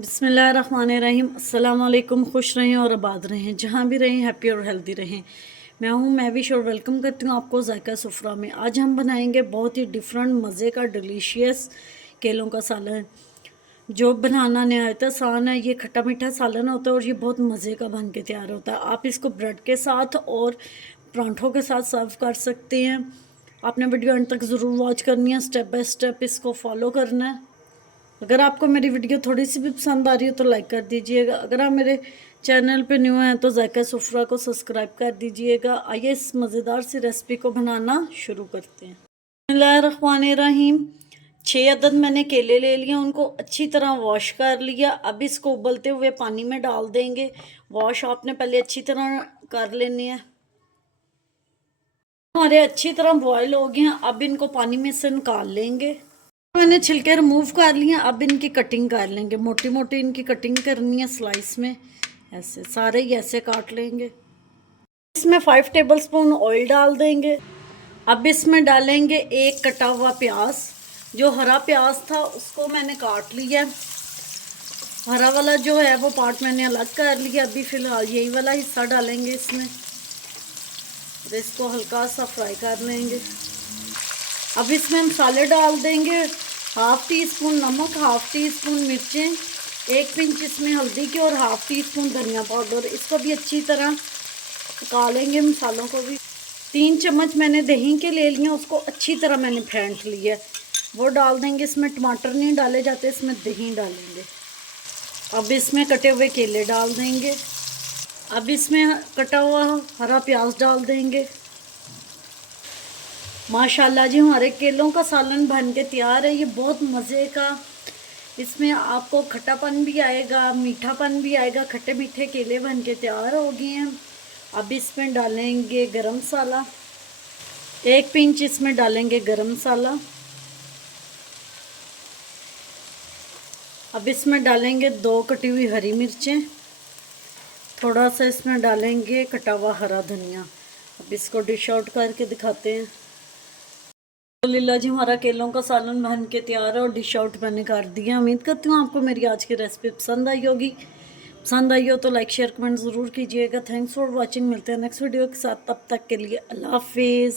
बिस्मिल्लाहिर्रहमानिर्रहीम। अस्सलाम वालेकुम। खुश रहें और आबाद रहें, जहाँ भी रहें हैप्पी और हेल्दी रहें। मैं हूँ महविश और वेलकम करती हूँ आपको ज़ायका सुफ़रा में। आज हम बनाएंगे बहुत ही डिफरेंट मज़े का डिलीशियस केलों का सालन, जो बनाना नहायत आसान है। ये खट्टा मीठा सालन होता है और ये बहुत मज़े का बन के तैयार होता है। आप इसको ब्रेड के साथ और परांठों के साथ सर्व कर सकते हैं। आपने वीडियो अंत तक ज़रूर वॉच करनी है, स्टेप बाय स्टेप इसको फॉलो करना है। अगर आपको मेरी वीडियो थोड़ी सी भी पसंद आ रही हो तो लाइक कर दीजिएगा। अगर आप मेरे चैनल पे न्यू हैं तो ज़ायका सुफ़रा को सब्सक्राइब कर दीजिएगा। आइए इस मज़ेदार सी रेसिपी को बनाना शुरू करते हैं। बिस्मिल्लाहिर्रहमानिर्रहीम। 6 अदद मैंने केले ले लिए, उनको अच्छी तरह वॉश कर लिया। अब इसको उबलते हुए पानी में डाल देंगे। वॉश आपने पहले अच्छी तरह कर लेने हैं। हमारे अच्छी तरह बॉयल हो गए हैं, अब इनको पानी में से निकाल लेंगे। मैंने छिलके रिमूव कर लिए। अब इनकी कटिंग कर लेंगे, मोटी मोटी इनकी कटिंग करनी है स्लाइस में। ऐसे सारे ही ऐसे काट लेंगे। इसमें 5 टेबलस्पून ऑयल डाल देंगे। अब इसमें डालेंगे एक कटा हुआ प्याज। जो हरा प्याज था उसको मैंने काट लिया। हरा वाला जो है वो पार्ट मैंने अलग कर लिया। अभी फ़िलहाल यही वाला हिस्सा डालेंगे इसमें और इसको हल्का सा फ्राई कर लेंगे। अब इसमें मसाले डाल देंगे। 1/2 टीस्पून नमक, 1/2 टीस्पून मिर्चें, 1 पिंच इसमें हल्दी की और 1/2 टीस्पून धनिया पाउडर। इसको भी अच्छी तरह पका लेंगे मसालों को भी। 3 चम्मच मैंने दही के ले लिए, उसको अच्छी तरह मैंने फेंट लिया। वो डाल देंगे इसमें। टमाटर नहीं डाले जाते, इसमें दही डालेंगे। अब इसमें कटे हुए केले डाल देंगे। अब इसमें कटा हुआ हरा प्याज डाल देंगे। माशाल्लाह जी, हमारे केलों का सालन बन के तैयार है। ये बहुत मज़े का, इसमें आपको खट्टापन भी आएगा, मीठापन भी आएगा। खट्टे मीठे केले बन के तैयार हो गए हैं। अब इसमें डालेंगे गरम मसाला, 1 पिंच इसमें डालेंगे गरम मसाला। अब इसमें डालेंगे 2 कटी हुई हरी मिर्चें। थोड़ा सा इसमें डालेंगे कटा हुआ हरा धनिया। अब इसको डिश आउट करके दिखाते हैं। लीला जी, हमारा केलों का सालन बन के तैयार है और डिश आउट मैंने कर दिया। उम्मीद करती हूँ आपको मेरी आज की रेसिपी पसंद आई होगी। पसंद आई हो तो लाइक शेयर कमेंट ज़रूर कीजिएगा। Thanks for watching. मिलते हैं नेक्स्ट वीडियो के साथ, तब तक के लिए अल्लाह हाफिज़।